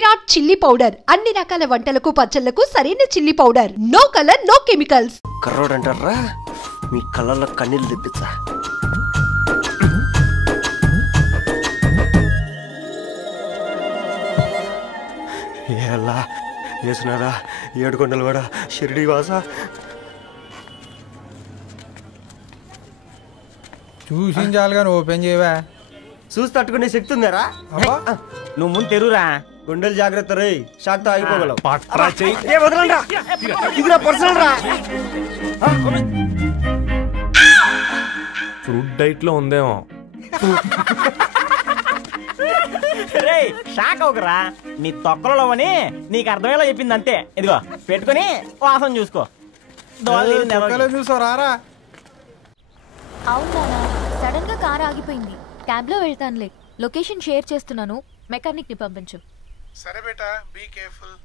Virat chilli powder అన్ని రకాల వంటలకు పచ్చళ్లకు సరైన chilli powder. No colour no chemicals. కర్రోడ్ అంటారా మీ కళ్ళల్లో కన్నీళ్ళు తెప్పించా. ఎలా వేసినారా ఏడుకొండలు కూడా షిరిడి వాస. చూసించాలి కానీ ఓపెన్ చేయవా? చూసి తట్టుకునే శక్తి ఉందారా? నువ్వు ముందు తెరురా. గుండెలు జాగ్రత్త రే, షాక్ తో ఆగిపోగలవు. ఫ్రూట్ డైట్ లో ఉందేమో. రే షాక్ అవుకరా, నీ తొక్కలలో అని నీకు అర్థమయ్యేలా చెప్పింది అంతే. ఇదిగో పెట్టుకుని వాసన చూసుకో. చూసారా? అవునా, సడన్ గా కార్ ఆగిపోయింది. క్యాబ్ లో వెళ్తానులే. లొకేషన్ షేర్ చేస్తున్నాను, మెకానిక్ ని పంపించు. సరే బేటా, be careful.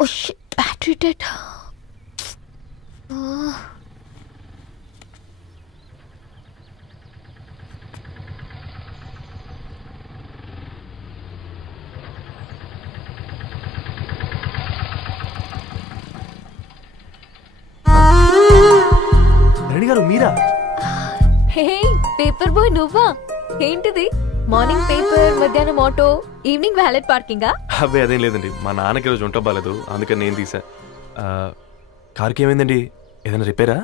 Oh shit, battery dead. Reddy గారు మీరా? హే పేపర్ బాయ్, నువ్వా? ఏంటిది? మార్నింగ్ పేపర్, మధ్యాహ్నం ఆటో, ఈవినింగ్ వ్యాలెట్ పార్కింగా? అబ్బాయి అదేం లేదండి, మా నాన్నకి రోజు వంట బాగాలేదు, అందుకని నేను తీసా. కార్కి ఏమైందండి? ఏదైనా రిపేరా?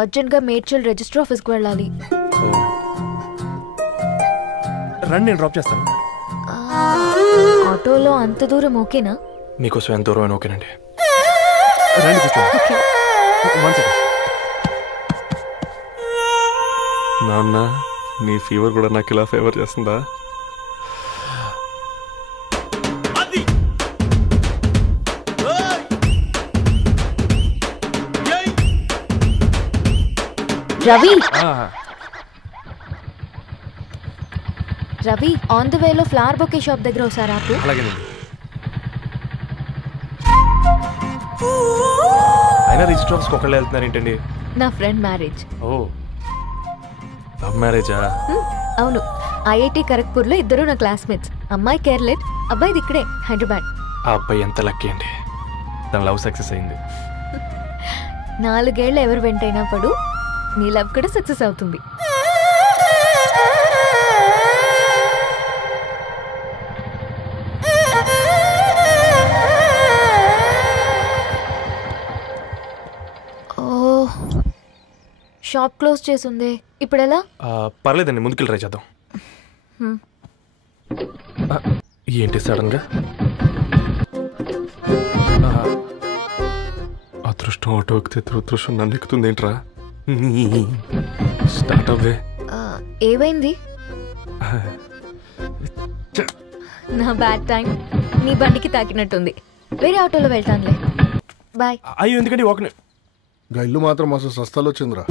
అర్జెంట్ గా మేడ్చల్ రిజిస్టర్ ఆఫీస్ కు వెళ్ళాలి. రండి, నేను డ్రాప్ చేస్తాను. ఆటోలో అంత దూరం ఓకేనా? మీకోసం ఎంత దూరం అయినా ఓకేనండి. రండి కూర్చోండి. నాన్న, నీ ఫీవర్ కూడా నాకు ఇలా ఫేవర్ చేస్తుందా? రవి, రవి ఆన్ ద వేలో ఫ్లవర్ బొకే షాప్ దగ్గర ఒకసారి ఆపు. అలాగేనండి. అయినా రిజిస్టర్ ఆఫీస్కి ఒకళ్ళు వెళ్తున్నారు ఏంటండి? నా ఫ్రెండ్ మ్యారేజ్. ఓ, లవ్ మ్యారేజా? అవును, ఐఐటి ఖరగ్పూర్ లో ఇద్దరు నా క్లాస్మేట్స్. అమ్మాయి కేర్లెట్, అబ్బాయిది ఇక్కడే హైదరాబాద్. ఆ అబ్బాయి ఎంత లక్కీ అండి, తన లవ్ సక్సెస్ అయింది. 4 ఏళ్ళు ఎవరు వెంటైనా పడు, నీ లవ్ కూడా సక్సెస్ అవుతుంది. షాప్ క్లోజ్ చేసింది, ఇప్పుడు ఎలా? పర్లేదండి, ముందుకెళ్ళి ట్రై చేద్దాం. ఏంటి సడన్ గా? అదృష్టం ఆటో ఎక్కితే దురదృష్టం నన్ను ఎక్కుతుంది ఏంట్రా? స్టార్ట్ అవ్వే. ఏమైంది? నా బ్యాడ్ టైం నీ బండికి తాకినట్టుంది. వేరే ఆటోలో వెళ్తానులే, బాయ్. అయ్యో ఎందుకండి ఒక ఇల్లు మాత్రం అసలు సస్తాలో వచ్చిందిరా.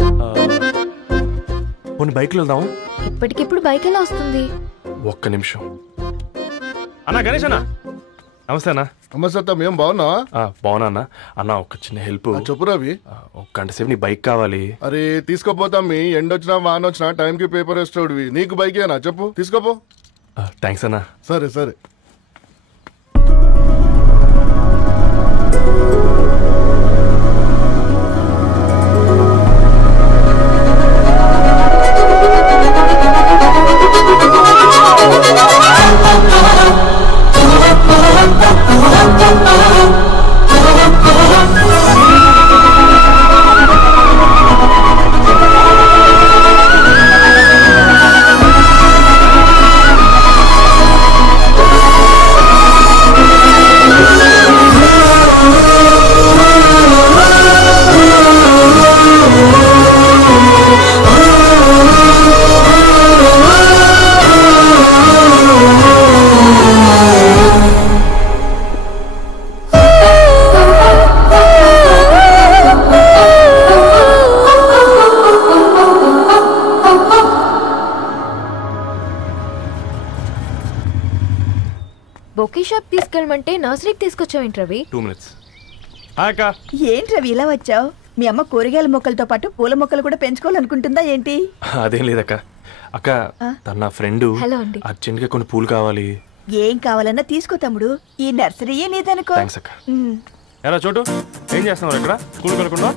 కొన్ని బైక్లో వెళ్దాం. ఇప్పటికిప్పుడు బైక్ ఎలా వస్తుంది? ఒక్క నిమిషం. అన్నా గణేష్ అన్న, నమస్తే అన్న. నమస్తే, ఏం బాగున్నావా? బాగున్నా అన్న. అన్న ఒక చిన్న హెల్ప్. చెప్పు రవి. ఒక గంట సేపు నీ బైక్ కావాలి. అరే తీసుకోపోతాం, మీ ఎండొచ్చినా వాన వచ్చినా టైంకి పేపర్ వేస్తాడువి. నీకు బైకేనా? చెప్పు, తీసుకోపో. థ్యాంక్స్ అన్న. సరే సరే. బొకే షాప్ తీసుకెళ్ళమంటే నర్సరీకి తీసుకొచ్చావేంటి రవి? 2 minutes. ఏంటి రవి ఇలా వచ్చావు? మీ అమ్మ కూరగాయల మొక్కలతో పాటు పూల మొక్కలు కూడా పెంచుకోవాలనుకుంటుందా ఏంటి? అదేం లేదక్క. అక్క తన నా ఫ్రెండ్ అర్జెంట్గా కొన్ని పూలు కావాలి. ఏం కావాలన్నా తీసుకో తమ్ముడు, ఈ నర్సరీయే నీదనుకో. థ్యాంక్స్ అక్క. ఎలా చోటు ఏం చేస్తున్నావు ఇక్కడ? స్కూల్ కనుకుండా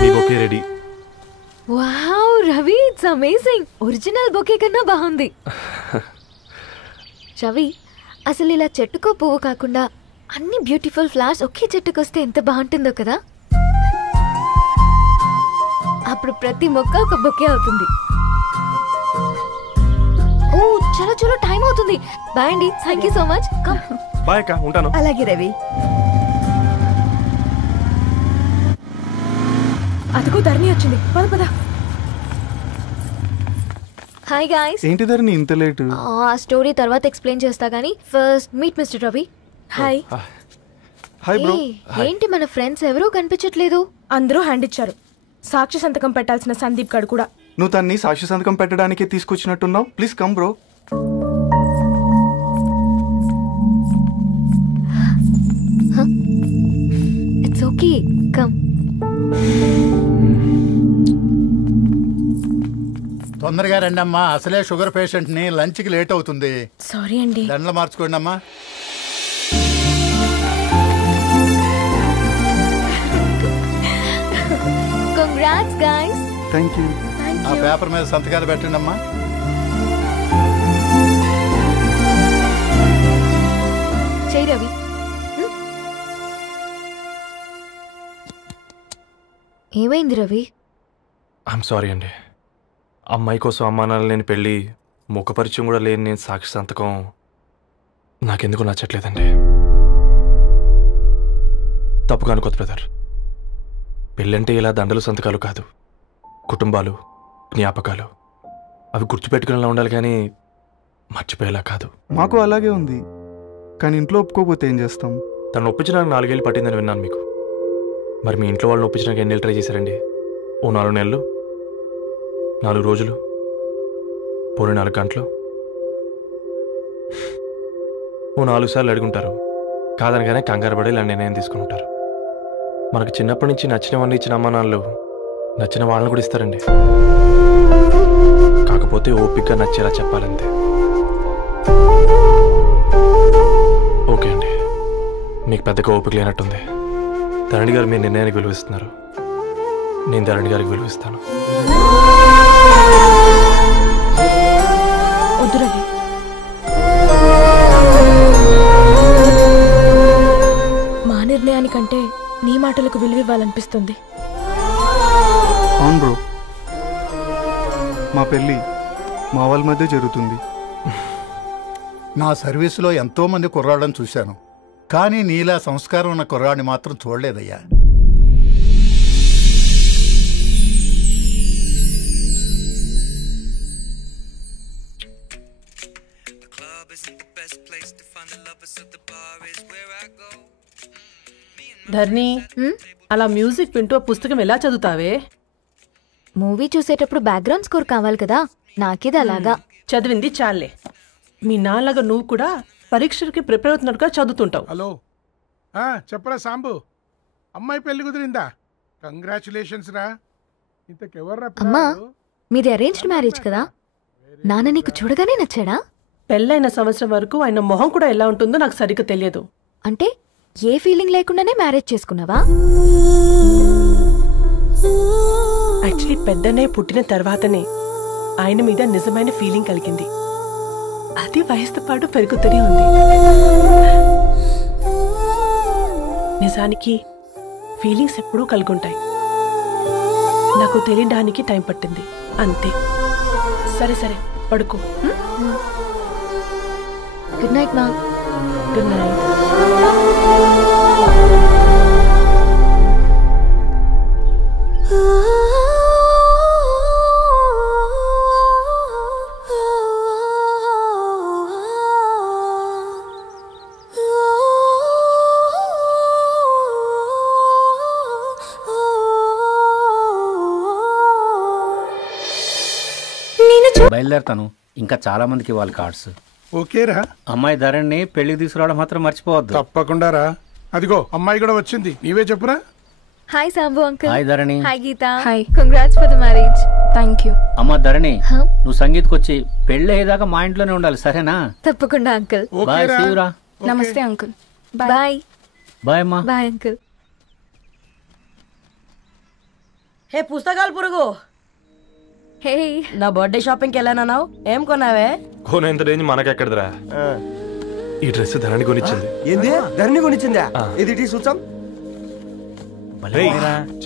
మీ bouquet ready. Wow Ravi, it's amazing. Original bouquet కన్నా బాగుంది. రవి, అసలు ఇలా చెట్టుకో పువ్వు కాకుండా అన్ని బ్యూటిఫుల్ ఫ్లవర్స్ ఒకే చెట్టుకు వస్తే ఎంత బాగుంటుందో కదా. అప్పుడు ప్రతి మొక్క ఒక బొకే అవుతుంది. ఓ చలో చలో, టైం అవుతుంది. బాయ్ అండి, thank you so much. Bye అక్క, ఉంటాను. అలాగే రవి. అదిగో ధరణి వచ్చింది, పద పద. Hi guys. ఏంటి ధరణి ఇంత లేట్? ఆ స్టోరీ తర్వాత ఎక్స్ప్లెయిన్ చేస్తా గానీ first meet mister Ravi. Hi. Hi bro. ఏంటి మన ఫ్రెండ్స్ ఎవరూ కనిపించట్లేదు? అందరూ హ్యాండ్ ఇచ్చారు. సాక్షి సంతకం పెట్టాల్సిన సందీప్ గడు కూడా. నువ్వు తన్ని సాక్షి సంతకం పెట్టడానికే తీసుకొచ్చినట్టున్నావు. Please come bro. It's okay, come. తొందరగా రండి అమ్మా, అసలే షుగర్ పేషెంట్ ని, లంచ్ కి లేట్ అవుతుంది. సారీ అండి. దండలు మార్చుకోండి అమ్మా. Congrats guys. Thank you. ఆ పేపర్ మీద సంతకాలు పెట్టండి అమ్మా. చెయ్ రవి. ఏమైంది రవి? ఐఎమ్ సారీ అండి. అమ్మాయి కోసం అమ్మానాలు లేని పెళ్ళి, ముఖపరిచయం కూడా లేని నేను సాక్షి సంతకం నాకెందుకు నచ్చట్లేదండి. తప్పుగా అనుకోదు బ్రదర్. పెళ్ళంటే ఇలా దండలు సంతకాలు కాదు, కుటుంబాలు, జ్ఞాపకాలు. అవి గుర్తుపెట్టుకునేలా ఉండాలి కానీ మర్చిపోయేలా కాదు. మాకు అలాగే ఉంది, కానీ ఇంట్లో ఒప్పుకోకపోతే ఏం చేస్తాం? తను ఒప్పించడానికి 4 ఏళ్ళు పట్టిందని విన్నాను మీకు. మరి మీ ఇంట్లో వాళ్ళని ఒప్పించడానికి ఎన్ని ఏళ్ళు ట్రై చేశారండి? ఓ 4 నెలలు, 4 రోజులు, పోనీ 4 గంటలు, ఓ 4 సార్లు అడుగుంటారు. కాదనగానే కంగారు పడి ఇలా నిర్ణయం తీసుకుని ఉంటారు. మనకు చిన్నప్పటి నుంచి నచ్చినవన్నీ ఇచ్చిన అమ్మానాళ్ళు నచ్చిన వాళ్ళని కూడా ఇస్తారండి. కాకపోతే ఓపిక నచ్చేలా చెప్పాలంతే. ఓకే అండి, మీకు పెద్దగా ఓపిక లేనట్టుంది. ధరణి గారు మీ నిర్ణయానికి విలువిస్తున్నారు, నేను ధరణి గారికి విలువిస్తాను. వద్దు రవి. మా నిర్ణయానికంటే నీ మాటలకు విలువివ్వాలనిపిస్తుంది. అవును బ్రో, మా పెళ్ళి మా వాళ్ళ మధ్య జరుగుతుంది. నా సర్వీసులో ఎంతో మంది కుర్రాళ్ళని చూశాను, కానీ నీలా సంస్కారం ఉన్న కుర్రాడిని మాత్రం చూడలేదయ్యా. ధర్ని, అలా మ్యూజిక్ వింటూ పుస్తకం ఎలా చదువుతావే? మూవీ చూసేటప్పుడు బ్యాక్గ్రౌండ్ స్కోర్ కావాలి కదా, నాకేది అలాగా. చదివింది చాలే. మీ నాన్నగా నువ్వు కూడా పరీక్షలకి ప్రిపేర్ అవుతున్నట్టుగా చదువుతుంటావు. హలో, చెప్పరా సాంబు, అమ్మాయి పెళ్లి కుదిరిందా? కంగ్రాచులేషన్స్ రా. ఇంతకెవర్రా? అమ్మా, మీది అరేంజ్డ్ మ్యారేజ్ కదా, నాన్న నీకు చూడగానే నచ్చాడా? పెళ్ళైన సంవత్సరం వరకు ఆయన మొహం కూడా ఎలా ఉంటుందో నాకు సరిగ్గా తెలియదు. అంటే ఏ ఫీలింగ్ లేకుండానే మ్యారేజ్ చేసుకున్నావా? యాక్చువల్లీ పెద్దనే పుట్టిన తర్వాతనే ఆయన మీద నిజమైన ఫీలింగ్ కలిగింది. అది వయసుతో పాటు పెరుగుతూనే ఉంది. నిజానికి ఫీలింగ్స్ ఎప్పుడూ కలుగుంటాయి. నాకు తెలియడానికి టైం పట్టింది అంతే. సరే సరే, పడుకో. గుడ్ నైట్ మా. Good night. బయలుదేరుతాను. ఇంకా చాలా మందికి ఇవ్వాలి కార్డ్స్. ఓకేరా. అమ్మాయి ధరణి పెళ్లికి తీసుకురావడం మాత్రం మర్చిపోవద్దు. తప్పకుండా రా. అదిగో అమ్మాయి కూడా వచ్చింది. నీవే చెప్పురా. Hi Sambu uncle. Hi Dharani. Hi Geetha. Hi. Congrats for the marriage. Thank you. అమ్మ ధరణి, నువ్వు సంగీత్కి వచ్చి పెళ్లి అయ్యేదాకా మా ఇంట్లోనే ఉండాలి, సరేనా? తప్పకుండా అంకుల్. బాయ్. సీయురా. నమస్తే అంకుల్. బాయ్. బాయ్ అమ్మా. Bye uncle. హే పుస్తకాలు పురుగు, హే నా బర్త్డే షాపింగ్కి వెళ్ళానన్నావు, ఏం కొన్నావే? కోనేంత రేంజ్ మనకెక్కడదిరా. ఈ డ్రెస్ ధరణి కొనిచ్చింది. ఏంది ధరణి కొనిచ్చిందా? ఇది చూసాం.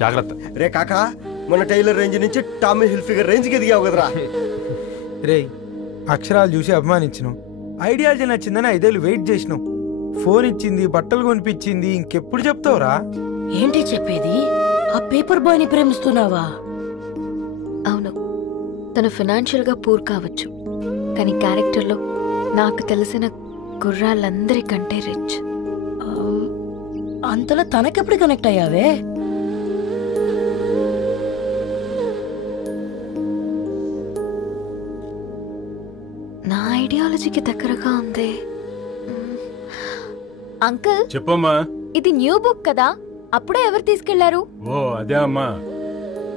జాగ్రత్త రే కాకా, మన టైలర్ రేంజ్ నుంచి టామీ హిల్ఫిగర్ రేంజ్ కి ఎదిగావు కదరా. రే అక్షరాలు చూసి అభిమానించను, ఐడియాలజీ నచ్చిందని 5 ఏళ్ళు వెయిట్ చేసినావు. ఫోన్ ఇచ్చింది, బట్టలు కొనిపించింది, ఇంకెప్పుడు చెప్తావురా? ఏంటి చెప్పేది? ఆ పేపర్ బాయ్ ని ప్రేమిస్తున్నావా? అవును, తను ఫైనాన్షియల్గా పూర్ కావచ్చు, కానీ క్యారెక్టర్లో నాకు తెలిసిన గుర్రాలందరికంటే రిచ్. అంతలా తనకెప్పుడు కనెక్ట్ అయ్యావే? నా ఐడియాలజీకి దగ్గరగా ఉంది. అంకుల్ చెప్పమ్మా. ఇది న్యూ బుక్ కదా, అప్పుడే ఎవరు తీసుకెళ్లారు? ఓ అదే అమ్మా,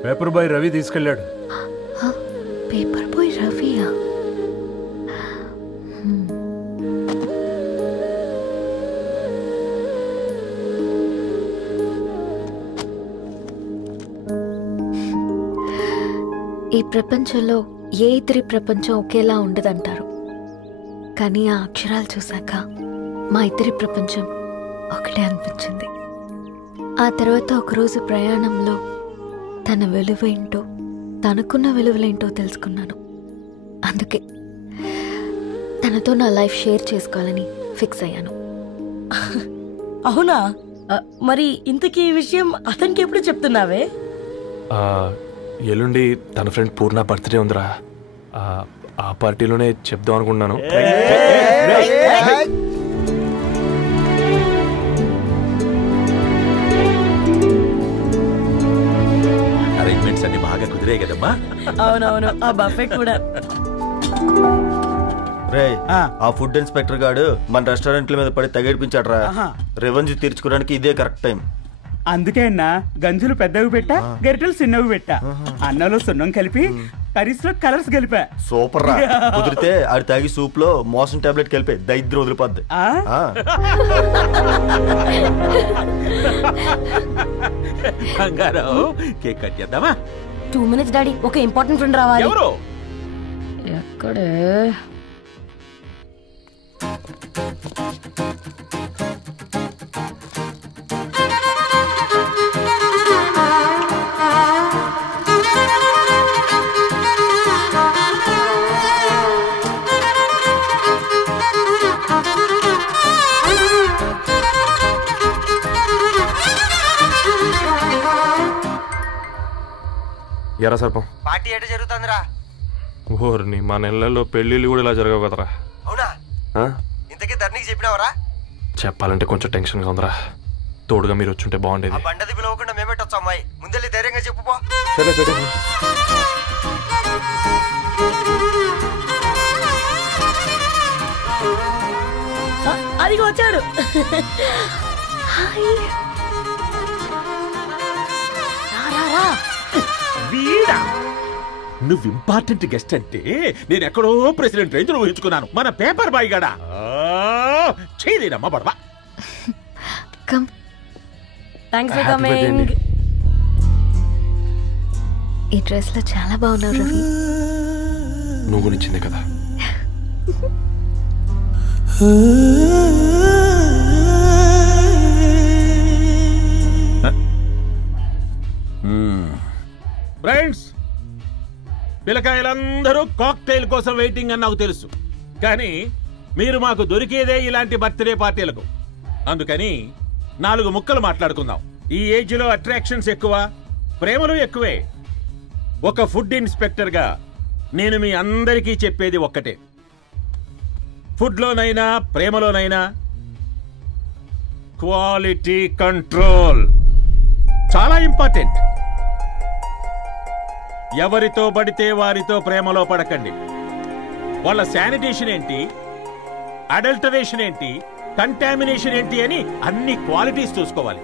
పేపర్ బాయ్ రవి తీసుకెళ్ళాడు. పేపర్ బాయ్ రవియా? ఈ ప్రపంచంలో ఏ ఇద్దరి ప్రపంచం ఒకేలా ఉండదంటారు, కానీ ఆ అక్షరాలు చూశాక మా ఇద్దరి ప్రపంచం ఒకటే అనిపించింది. ఆ తర్వాత ఒకరోజు ప్రయాణంలో తన విలువేంటో, తనకున్న విలువలేంటో తెలుసుకున్నాను. అందుకే తనతో నా లైఫ్ షేర్ చేసుకోవాలని ఫిక్స్ అయ్యాను. అవునా? మరి ఇంతకీ ఈ విషయం అతనికి ఎప్పుడు చెప్తున్నావే? ఎల్లుండి తన ఫ్రెండ్ పూర్ణ బర్త్డే ఉందిరా. ఆ పార్టీలోనే చెప్దాం అనుకున్నాను. అరేంజ్మెంట్స్ అన్ని బాగా కుదిరాయి కదమ్మా. అవునవును, ఆ బఫే కూడా. రే ఆ ఫుడ్ ఇన్స్పెక్టర్ గాడు మన రెస్టారెంట్ల మీద పడి తగేడిపించాడు రా. రెవెన్యూ తీర్చుకోవడానికి ఇదే కరెక్ట్ టైం. అందుకే అన్న గంజులు పెద్దవి పెట్టా, గరిటెలు చిన్నవి పెట్టా. అన్నంలో సున్నం కలిపి, కర్రీస్ లో కలర్స్ కలిపా. సూపర్ రా. కుదిరితే ఆడి తాగి సూప్ లో మోషన్ టాబ్లెట్ కలిపి దైద్యం వదిలిపోద్ది. కేక్ కట్ చేద్దామా? 2 minutes డాడీ, ఒక ఇంపార్టెంట్ ఫ్రెండ్ రావాలి. ఎవరు? ఎక్కడే? ఎరా సర్పం, పార్టీ ఎట జరుగుతుందిరా? ఓర్ని మా నెలల్లో పెళ్ళిళ్ళు కూడా ఇలా జరగవు కదరా. అవునా? ఇంతకీ ధరణికి చెప్పినావరా? చెప్పాలంటే కొంచెం టెన్షన్గా ఉందిరా. తోడుగా మీరు వచ్చుంటే బాగుండేది. బండది పిలవకుండా మేమేటొచ్చు అమ్మాయి, ముందెళ్ళి ధైర్యంగా చెప్పుపో. సరే సరే. అదిగో వచ్చాడు. వీడా? నువ్వు ఇంపార్టెంట్ గెస్ట్ అంటే నేను ఎక్కడో ప్రెసిడెంట్ రేంజ్ లో ఊహించుకున్నాను. మన పేపర్ బాయ్ గడా చేయలేనమ్మా బడవా. Thanks for coming. ఈ డ్రెస్ లో చాలా బాగున్నావు రవి. నువ్వు కొనిచ్చిందే కదా. ఫ్రెండ్స్, పిల్లకాయలందరూ కాక్టైల్ కోసం వెయిటింగ్ అని నాకు తెలుసు, కానీ మీరు మాకు దొరికేదే ఇలాంటి బర్త్డే పార్టీలకు. అందుకని 4 ముక్కలు మాట్లాడుకుందాం. ఈ ఏజ్ లో అట్రాక్షన్స్ ఎక్కువ, ప్రేమలు ఎక్కువే. ఒక ఫుడ్ ఇన్స్పెక్టర్ గా నేను మీ అందరికీ చెప్పేది ఒక్కటే, ఫుడ్లోనైనా ప్రేమలోనైనా క్వాలిటీ కంట్రోల్ చాలా ఇంపార్టెంట్. ఎవరితో పడితే వారితో ప్రేమలో పడకండి. వాళ్ళ శానిటేషన్ ఏంటి, అడల్టరేషన్ ఏంటి, కంటామినేషన్ ఏంటి అని అన్ని క్వాలిటీస్ చూసుకోవాలి.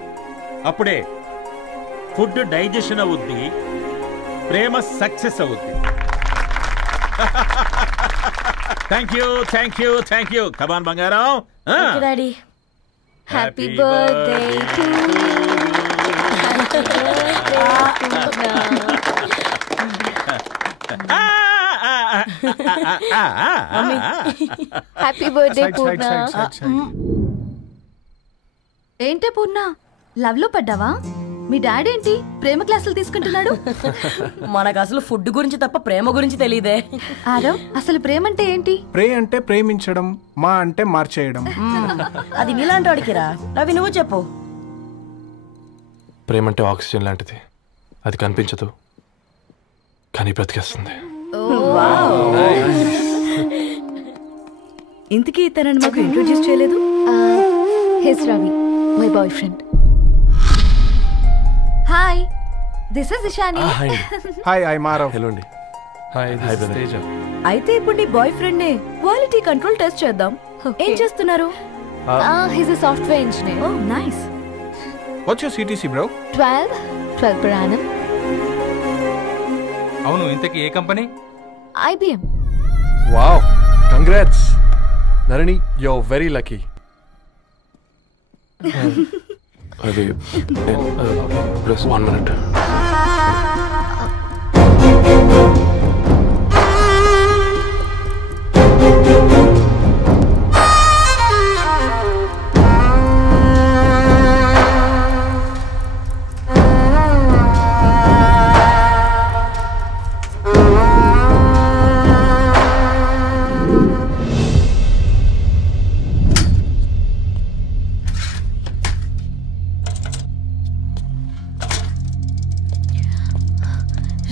అప్పుడే ఫుడ్ డైజెషన్ అవుద్ది, ప్రేమ సక్సెస్ అవుద్ది. Thank you thank you thank you. Come on బంగారం. Daddy happy birthday to happy birthday Purna. ఏంటే పూర్ణ, లవ్ లో పడ్డావా? మీ డాడీ ఏంటి ప్రేమ క్లాసులు తీసుకుంటున్నాడు? మనకు అసలు ఫుడ్ గురించి తప్ప ప్రేమ గురించి తెలియదే. ఆరవ్, అసలు ప్రేమ అంటే ఏంటి? ప్రే అంటే ప్రేమించడం, మా అంటే మార్చేయడం. అది నీలాంటి వాడికిరా. రవి నువ్వు చెప్పు. ప్రేమ అంటే ఆక్సిజన్ లాంటిది. అది కనిపించదు కానీ బ్రతికేస్తుంది. ఇంతకీ తనని మాకు ఇంట్రొడ్యూస్ చేయలేదు. His Ravi, my boy friend. Hi, this is Ishani. Hi, I మారవ్. హలో అండి. హాయ్ తేజ. అయితే ఇప్పుడు నీ బాయ్ ఫ్రెండ్ నే క్వాలిటీ కంట్రోల్ టెస్ట్ చేద్దాం. ఏం చేస్తున్నారు? His a software engineer. Oh nice. What's your CTC bro? 12 per annum. అవును, ఇంతకీ ఏ కంపెనీ? IBM. Wow, congrats Dharani, you are very lucky. అది ప్లస్ 1 minute.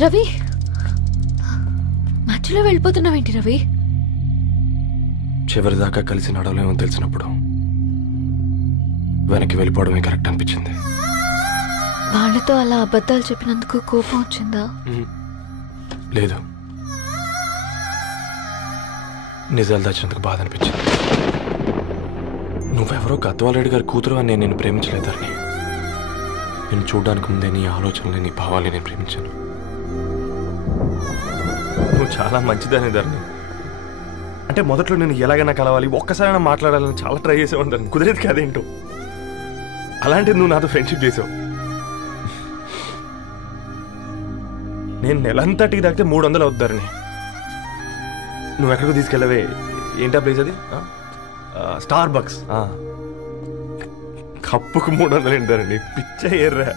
రవి, మధ్యలో వెళ్ళిపోతున్నావేంటి రవి? చివరిదాకా కలిసి నడవలేమని తెలిసినప్పుడు వెనక్కి వెళ్ళిపోవడమే కరెక్ట్ అనిపించింది. వాళ్ళతో అలా అబద్ధాలు చెప్పినందుకు కోపం వచ్చిందా? లేదు, నిజాలు దాచినందుకు బాధ అనిపించింది. నువ్వెవరో గద్వాలరెడ్డి గారి కూతురు అని నేను నిన్ను ప్రేమించలేదని. నేను చూడడానికి ముందే నీ ఆలోచనలు, నీ భావాలు నేను ప్రేమించాను. నువ్వు చాలా మంచిదని ధరణి. అంటే మొదట్లో నేను ఎలాగైనా కలవాలి, ఒక్కసారైనా మాట్లాడాలని చాలా ట్రై చేసేవాడిని ధరణి. కుదిరేది కాదేంటో. అలాంటిది నువ్వు నాతో ఫ్రెండ్షిప్ చేసావు. నేను నెలంతటికి తాకితే 300 అవుతారని. నువ్వు ఎక్కడికి తీసుకెళ్ళవే? ఏంటా ప్లేస్ అది? Star bucks. కప్పుకు 300 ఏంటారండి, పిచ్చ ఎర్రా.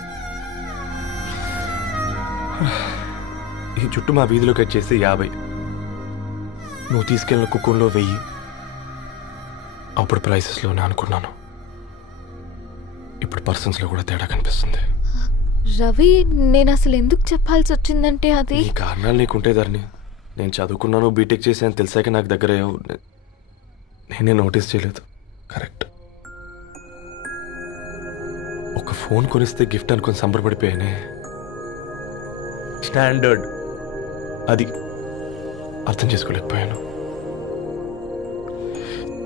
ఈ చుట్టూ మా వీధిలో కట్ చేస్తే 50. నువ్వు తీసుకెళ్ళిన కుక్కర్లో 1000. అప్పుడు ప్రైసెస్లోనే అనుకున్నాను, ఇప్పుడు పర్సన్స్లో కూడా తేడా కనిపిస్తుంది. రవి, నేను అసలు ఎందుకు చెప్పాల్సి వచ్చిందంటే అది ఈ కారణాలు నీకుంటే ధరణి. నేను చదువుకున్నాను, బీటెక్ చేశాను తెలిసాక నాకు దగ్గర నేనే నోటీస్ చేయలేదు. కరెక్ట్. ఒక ఫోన్ కొనిస్తే గిఫ్ట్ అనుకొని సంబరపడిపోయానే. స్టాండర్డ్ అది అర్థం చేసుకోలేకపోయాను.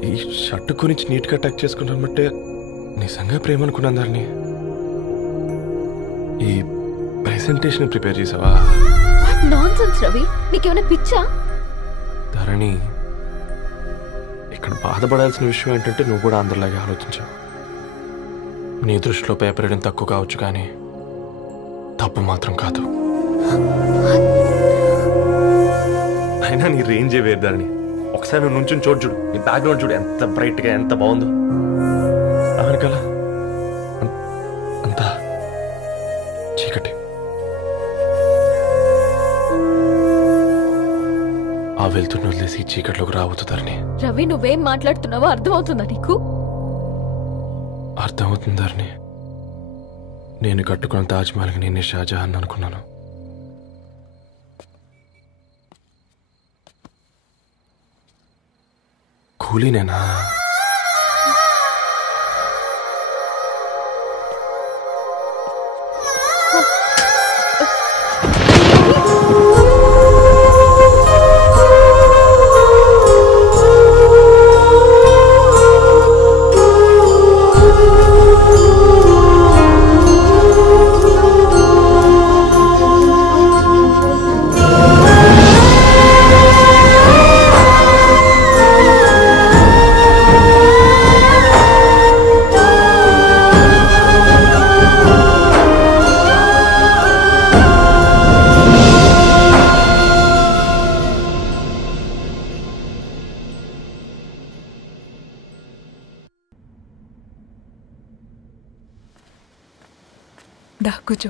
ఈ షర్ట్ గురించి నీట్గా టచ్ చేసుకున్నామంటే నిజంగా ప్రేమ అనుకున్నాను ధరణి. ఈ ప్రెజెంటేషన్ ప్రిపేర్ చేసావా? నాన్సెన్స్ రవి, నీకేమైనా పిచ్చా? ధరణి, ఇక్కడ బాధపడాల్సిన విషయం ఏంటంటే నువ్వు కూడా అందరిలాగే ఆలోచించావు. నీ దృష్టిలో పేపర్ వేయడం తక్కువ కావచ్చు కానీ తప్పు మాత్రం కాదు. అయినా నీ రేంజే వేరు ధరణి. ఒకసారి నువ్వు నుంచుని చూడు, నీ బ్యాక్గ్రౌండ్ చూడు ఎంత బ్రైట్గా, ఎంత బాగుందో. వెనకాల అంతా చీకటి. ఆ వెళ్తున్న వదిలేసి చీకట్లోకి రాబోతుందని. రవి, నువ్వేం మాట్లాడుతున్నావో అర్థమవుతుందా నీకు? అర్థమవుతుందని. నేను కట్టుకున్న తాజ్మహల్కి నేనే షాజహాన్ అనుకున్నాను. కూలీనేనా? దా కూర్చో.